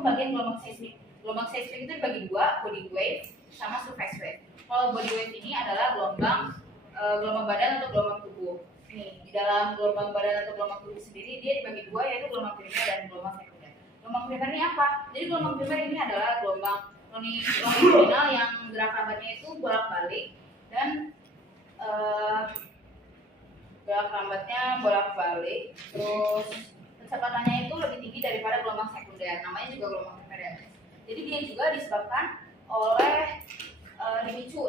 pembagian gelombang seismik. Gelombang seismik itu dibagi dua, body wave sama surface wave. Kalau body wave ini adalah gelombang badan atau gelombang tubuh. Nih, di dalam gelombang badan atau gelombang tubuh sendiri dia dibagi dua, yaitu gelombang primer dan gelombang sekunder. Gelombang primer ini apa? Jadi gelombang primer ini adalah gelombang longitudinal yang gerak lambatnya itu bolak-balik dan gerak lambatnya bolak-balik, terus kecepatannya itu lebih tinggi daripada gelombang sekunder. Namanya juga gelombang primer ya. Jadi dia juga disebabkan oleh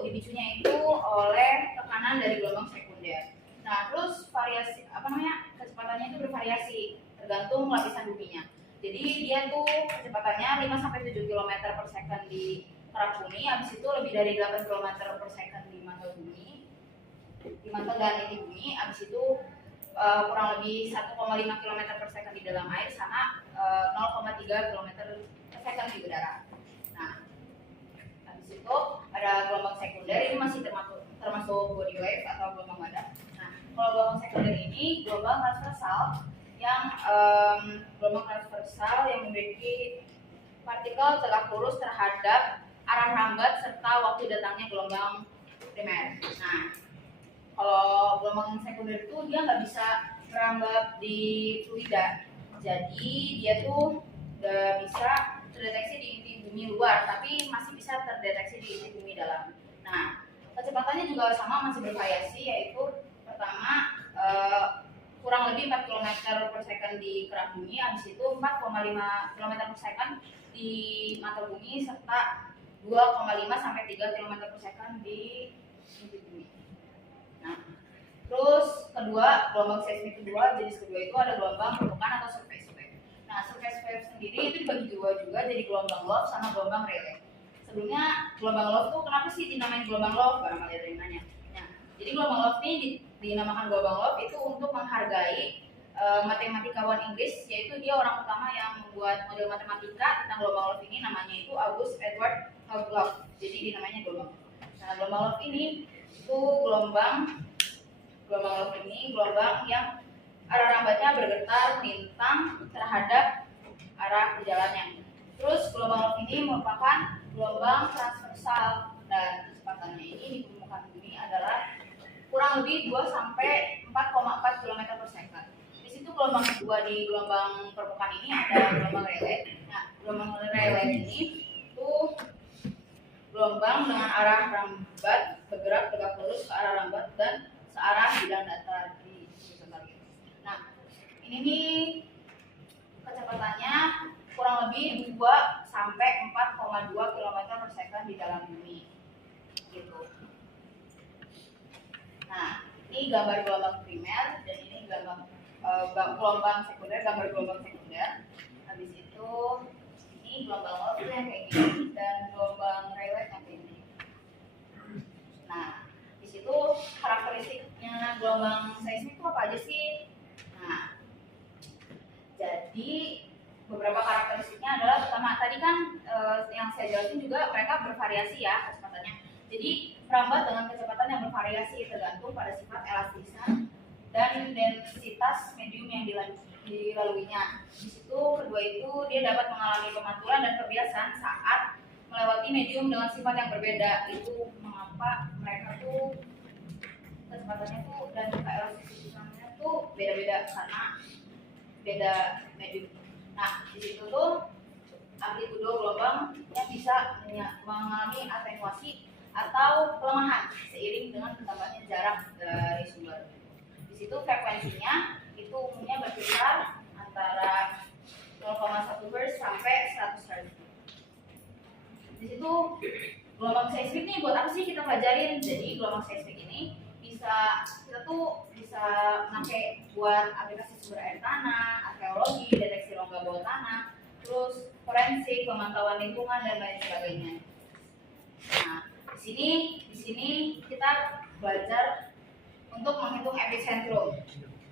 dipicunya itu oleh tekanan dari gelombang sekunder. Nah, terus variasi kecepatannya itu bervariasi tergantung lapisan buminya. Jadi dia tuh kecepatannya 5 sampai 7 km per second di kerak bumi, habis itu lebih dari 8 km per second di mantel bumi, di mantel dan inti bumi, habis itu kurang lebih 1,5 km per second di dalam air sama 0,3 km per second di udara. Nah, habis itu ada gelombang sekunder, ini masih termasuk body wave atau gelombang badan. Nah, kalau gelombang sekunder ini gelombang transversal yang memiliki partikel tegak lurus terhadap arah rambat serta waktu datangnya gelombang primer. Nah, kalau gelombang sekunder itu dia nggak bisa merambat di fluida, jadi dia tuh nggak bisa terdeteksi di inti bumi luar, tapi masih bisa terdeteksi di inti bumi dalam. Nah, kecepatannya juga sama, masih bervariasi, yaitu pertama kurang lebih 4 km per second di kerak bumi, habis itu 4,5 km per second di mantel bumi, serta 2,5 sampai 3 km per second di inti bumi. Nah, terus gelombang seismik kedua, jenis kedua itu ada gelombang permukaan atau surface wave. Nah, surface wave sendiri itu dibagi dua juga, jadi gelombang low sama gelombang relay. Sebelumnya gelombang low tuh kenapa sih dinamain gelombang low? Barangkali ada yang nanya. Nah, jadi gelombang low ini dinamakan gelombang low itu untuk menghargai matematikawan Inggris, yaitu dia orang pertama yang membuat model matematika tentang gelombang low ini, namanya itu August Edward Lovelock. Jadi dinamanya gelombang. Nah, gelombang low ini itu gelombang yang arah rambatnya bergetar melintang terhadap arah berjalannya. Terus gelombang low ini merupakan gelombang transversal dan kecepatannya ini di permukaan bumi adalah kurang lebih 2 sampai 4,4 km per second. Di situ gelombang kedua di gelombang permukaan ini ada gelombang relay. Nah, gelombang relay ini itu gelombang dengan arah rambat bergerak tegak lurus ke arah rambat dan searah bidang datar di sekitar itu. Nah, ini nih kecepatannya kurang lebih 2 sampai 4,2 km per second di dalam bumi. Gitu. Nah, ini gambar gelombang primer dan ini gelombang sekunder, gambar gelombang sekunder. Habis itu ini gelombang low yang kayak gini dan gelombang relay yang kayak gini. Nah, di situ karakteristiknya gelombang seismik itu apa aja sih? Nah, jadi beberapa karakteristiknya adalah pertama tadi kan yang saya jelasin juga mereka bervariasi ya kecepatannya. Jadi merambat dengan kecepatan yang bervariasi tergantung pada sifat elastisan dan densitas medium yang dilaluinya. Di situ kedua itu dia dapat mengalami pemantulan dan perbiasan saat melewati medium dengan sifat yang berbeda. Itu mengapa mereka tuh kecepatannya tuh dan elastisitasnya tuh beda-beda karena beda medium. Nah, di situ tuh amplitudo gelombang yang bisa mengalami atenuasi atau pelemahan seiring dengan bertambahnya jarak dari sumber. Di situ frekuensinya itu umumnya berkisar antara 0,1 Hz sampai 100 Hz. Di situ gelombang seismik nih buat apa sih kita pelajarin? Jadi gelombang seismik ini kita tuh bisa pakai buat aplikasi sumber air tanah, arkeologi, deteksi rongga bawah tanah, terus forensik, pemantauan lingkungan dan lain sebagainya. Nah, di sini kita belajar untuk menghitung epicentrum,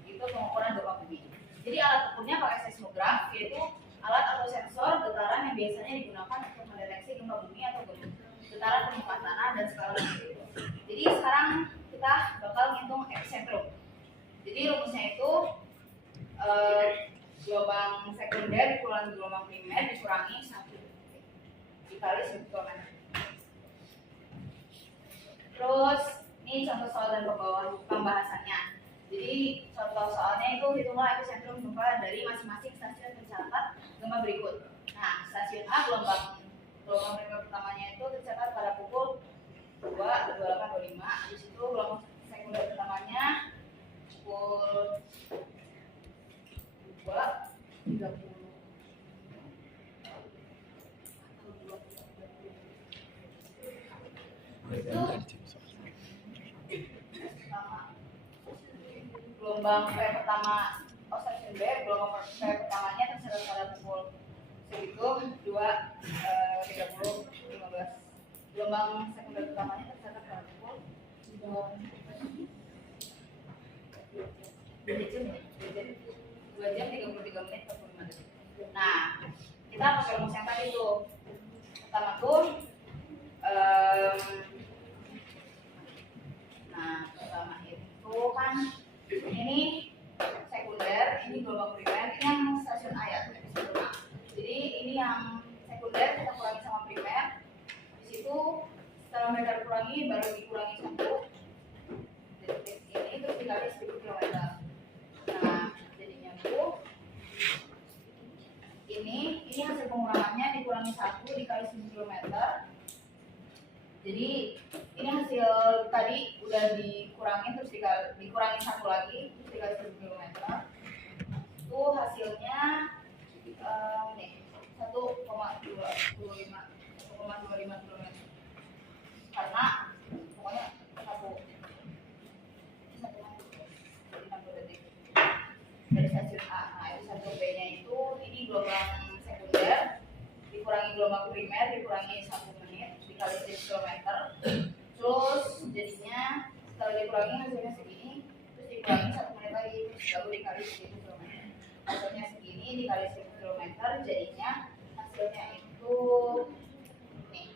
itu pengukuran gempa bumi. Jadi alat ukurnya pakai seismograf, yaitu alat atau sensor getaran yang biasanya digunakan untuk mendeteksi gempa bumi atau getaran permukaan tanah dan skala itu. Jadi sekarang kita bakal menghitung epicentrum. Jadi rumusnya itu gelombang sekunder dikurangi gelombang primer dikurangi 1 detik dikali 1 km. Terus ini contoh soal dan pembahasannya. Jadi contoh soalnya itu hitunglah epicentrum gempa dari masing-masing stasiun tercatat gempa berikut. Nah, stasiun A gelombang primer pertamanya itu tercatat pada pukul 2.28.25. Di situ gelombang sekunder pertamanya pukul 2.30. Gelombang pertama stasiun B, gelombang pertamanya tercatat pada pukul segitu 2.30 15. Gelombang sekunder pertamanya tercatat pada pukul 2 jam 33 menit 45 detik. Nah, kita pakai rumus yang tadi tuh. Pertama tuh pertama itu kan ini sekunder, ini gelombang primer, ini yang stasiun A ya, epicentrum A. Jadi ini yang sekunder kita kurangi sama primer. Di situ setelah mereka dikurangi baru dikurangi 1 detik ini terus dikali 1000 km. Nah, jadinya tuh ini hasil pengurangannya dikurangi 1 dikali 1000 km. Jadi ini hasil tadi udah dikurangin terus dikurangin 1 lagi terus dikali 1000 km. Itu hasilnya nih 1,25 km. Karena pokoknya 1 detik dari stasiun A. Nah, epicentrum B-nya itu ini gelombang sekunder dikurangi gelombang primer dikurangi 1 menit dikali 10 km. Terus jadinya setelah dikurangi hasilnya segini, terus dikurangi 1 menit lagi, terus baru dikali 10 km. Hasilnya segini dikali 10 km, jadinya hasilnya itu nih.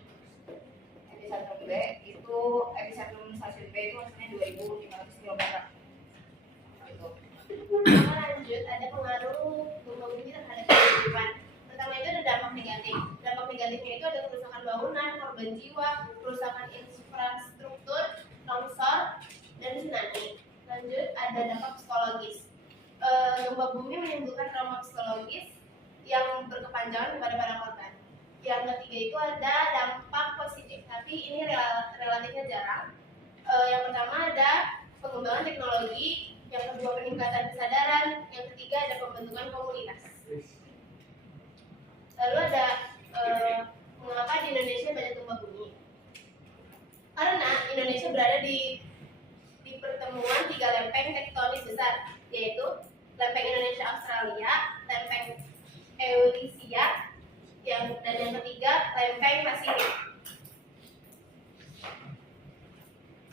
Epicentrum B itu epicentrum stasiun B itu hasilnya 2.500 km. Gitu. Lanjut, ada pengaruh gempa bumi terhadap kehidupan. Pertama itu ada dampak negatif. Dampak negatifnya itu ada kerusakan bangunan, korban jiwa, kerusakan infrastruktur, longsor, dan tsunami. Lanjut, ada dampak psikologis. Gempa bumi menimbulkan trauma psikologis yang berkepanjangan kepada para korban. Yang ketiga itu ada dampak positif, tapi ini relatifnya jarang. Yang pertama ada pengembangan teknologi, yang kedua peningkatan kesadaran, yang ketiga ada pembentukan komunitas. Lalu ada mengapa di Indonesia banyak gempa bumi? Karena Indonesia berada di pertemuan 3 lempeng tektonis besar, yaitu lempeng Indonesia Australia, lempeng Eurasia, dan yang ketiga lempeng Pasifik.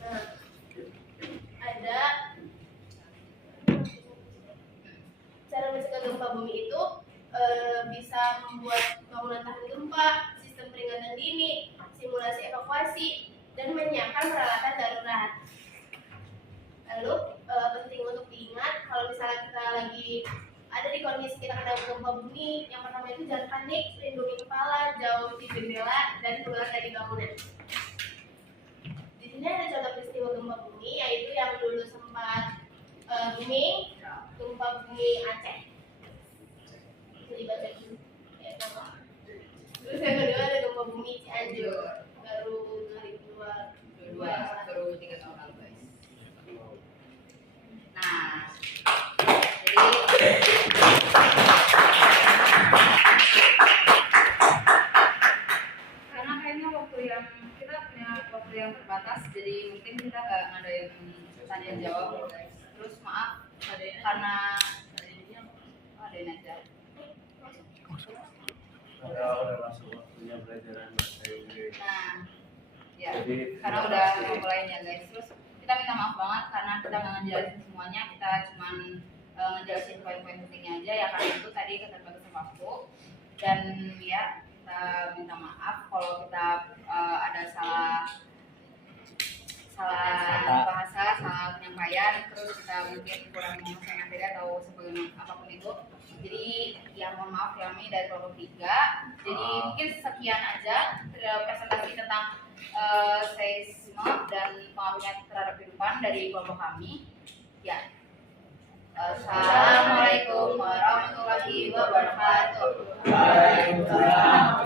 Nah, ada cara mencegah gempa bumi itu bisa membuat bangunan tahan gempa, sistem peringatan dini, simulasi evakuasi, dan menyiapkan peralatan darurat. Lalu penting untuk diingat kalau misalnya kita lagi ada di kondisi kita kena gempa bumi, yang pertama itu jangan panik, lindungi kepala, jauhi jendela, dan keluar dari bangunan. Di sini ada contoh peristiwa gempa bumi, yaitu yang dulu sempat booming, gempa bumi Aceh. Bisa dibaca dulu. Ya, terus yang kedua ada gempa bumi Cianjur, baru 2022, baru 3 tahun lalu guys. Nah, jadi karena kayaknya kita punya waktu yang terbatas, jadi mungkin kita nggak ngadain tanya jawab guys. Terus maaf karena adain aja. Udah masuk waktunya pelajaran bahasa Inggris. Nah, ya, Jadi, karena udah mulai ya guys. Terus kita minta maaf banget karena kita nggak ngejelasin semuanya, kita cuman ngejelasin poin-poin pentingnya aja ya, karena itu tadi keterbatasan waktu. Dan ya, kita minta maaf kalau kita ada salah bahasa, salah penyampaian, terus kita mungkin kurang menguasai materi atau sebagainya apapun itu. Jadi Ya mohon maaf kami dari kelompok 3. Jadi mungkin sekian aja presentasi tentang seisme dan pengaruhnya terhadap kehidupan dari kelompok kami. Ya. Assalamualaikum warahmatullahi wabarakatuh. Waalaikumsalam.